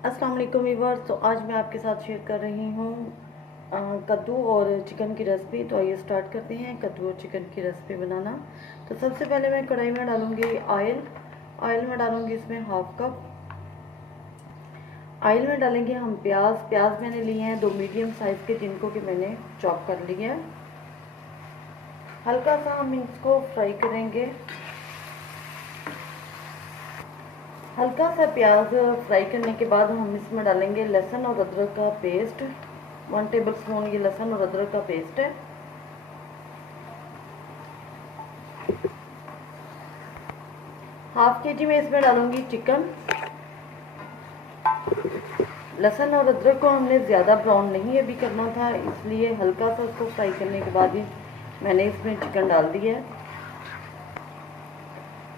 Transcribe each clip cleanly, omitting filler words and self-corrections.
अस्सलाम वालेकुम व्यूअर्स। तो आज मैं आपके साथ शेयर कर रही हूँ कद्दू और चिकन की रेसिपी। तो आइए स्टार्ट करते हैं कद्दू और चिकन की रेसिपी बनाना। तो सबसे पहले मैं कढ़ाई में डालूँगी ऑयल में डालूँगी इसमें हाफ कप। ऑयल में डालेंगे हम प्याज मैंने लिए हैं 2 मीडियम साइज़ के, जिनको कि मैंने चॉप कर लिया है। हल्का सा हम इसको फ्राई करेंगे। हल्का सा प्याज फ्राई करने के बाद हम इसमें डालेंगे लहसुन और अदरक का पेस्ट। 1 टेबल स्पून ये लहसुन और अदरक का पेस्ट है। हाफ के जी में इसमें डालूंगी चिकन। लहसुन और अदरक को हमने ज़्यादा ब्राउन नहीं अभी करना था, इसलिए हल्का सा उसको फ्राई करने के बाद ही मैंने इसमें चिकन डाल दिया है।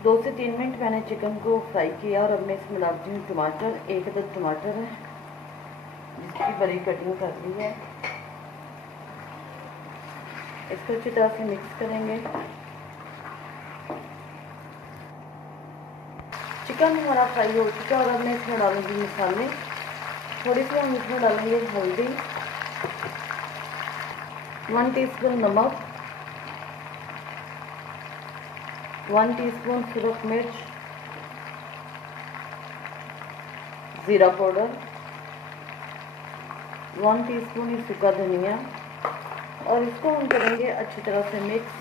2 से 3 मिनट मैंने चिकन को फ्राई किया और अब मैं इसमें डालती हूँ टमाटर। 1 अदद टमाटर है जिसकी बड़ी कटिंग कर ली है। इसको अच्छी तरह से मिक्स करेंगे। चिकन हमारा फ्राई हो चुका है और अब मैं इसमें डालूंगी मसाले। थोड़ी सी हम इसमें डालेंगे हल्दी, 1 टीस्पून नमक, 1 टीस्पून सुरख मिर्च, ज़ीरा पाउडर, 1 टीस्पून ही सूखा धनिया, और इसको हम करेंगे अच्छी तरह से मिक्स।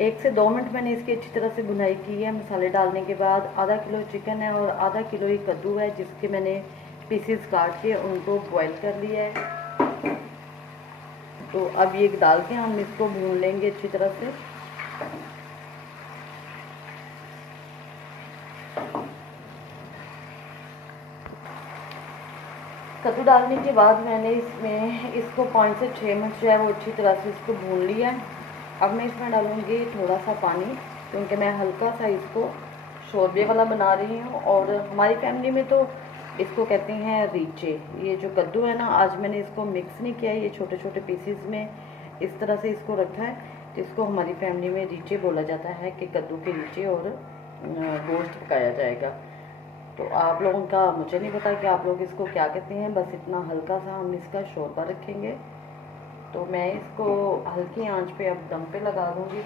एक से 2 मिनट मैंने इसकी अच्छी तरह से भुनाई की है। मसाले डालने के बाद आधा किलो चिकन है और आधा किलो ही कद्दू है, जिसके मैंने पीसेस काट के उनको बॉईल कर लिया है। तो अब ये डाल के हम इसको भून लेंगे अच्छी तरह से। कद्दू डालने के बाद मैंने इसमें इसको 5 से 6 मिनट जो है वो अच्छी तरह से इसको भून लिया है। अब मैं इसमें डालूँगी थोड़ा सा पानी, क्योंकि मैं हल्का सा इसको शोरबे वाला बना रही हूँ। और हमारी फैमिली में तो इसको कहते हैं रीचे। ये जो कद्दू है ना, आज मैंने इसको मिक्स नहीं किया है, ये छोटे छोटे पीसेस में इस तरह से इसको रखा है। तो इसको हमारी फैमिली में रीचे बोला जाता है कि कद्दू के रीचे और गोश्त पकाया जाएगा। तो आप लोगों का मुझे नहीं पता कि आप लोग इसको क्या कहते हैं। बस इतना हल्का सा हम इसका शोरबा रखेंगे। तो मैं इसको हल्की आंच पे अब दम पे लगा दूंगी।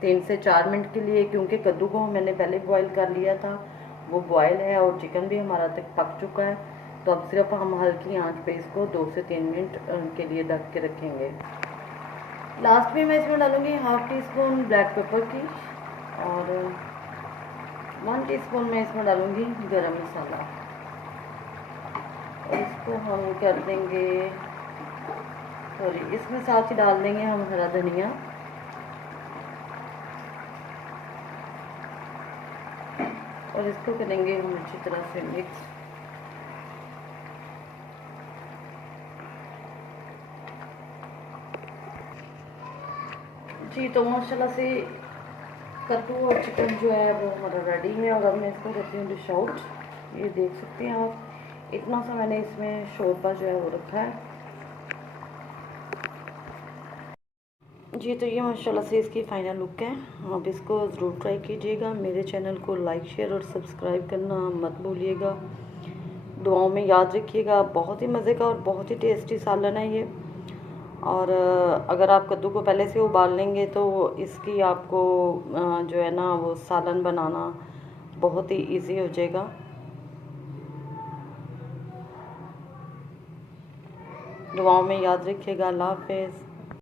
3 से 4 मिनट के लिए, क्योंकि कद्दू को मैंने पहले बॉईल कर लिया था, वो बॉयल है और चिकन भी हमारा तक पक चुका है। तो अब सिर्फ हम हल्की आंच पे इसको 2 से 3 मिनट के लिए ढक के रखेंगे। लास्ट में मैं इसमें डालूंगी half tea spoon black pepper की और 1 टीस्पून मैं इसमें डालूंगी गरम मसाला। और इसको हम कर देंगे, सॉरी, इसमें साथ ही डाल देंगे हम हरा धनिया। और इसको करेंगे हम अच्छी तरह से मिक्स। जी, तो माशाल्लाह से कद्दू और चिकन जो है वो हमारा रेडी है। और अब मैं इसको करती हूँ डिश आउट। ये देख सकते हैं आप, इतना सा मैंने इसमें शोरबा जो है वो रखा है। जी, तो ये माशाल्लाह से इसकी फ़ाइनल लुक है। आप इसको ज़रूर ट्राई कीजिएगा। मेरे चैनल को लाइक, शेयर और सब्सक्राइब करना मत भूलिएगा। दुआओं में याद रखिएगा। बहुत ही मज़े का और बहुत ही टेस्टी सालन है ये। और अगर आप कद्दू को पहले से उबाल लेंगे तो इसकी आपको जो है ना वो सालन बनाना बहुत ही इजी हो जाएगा। दुआओं में याद रखिएगा। अल्लाह हाफ़िज़।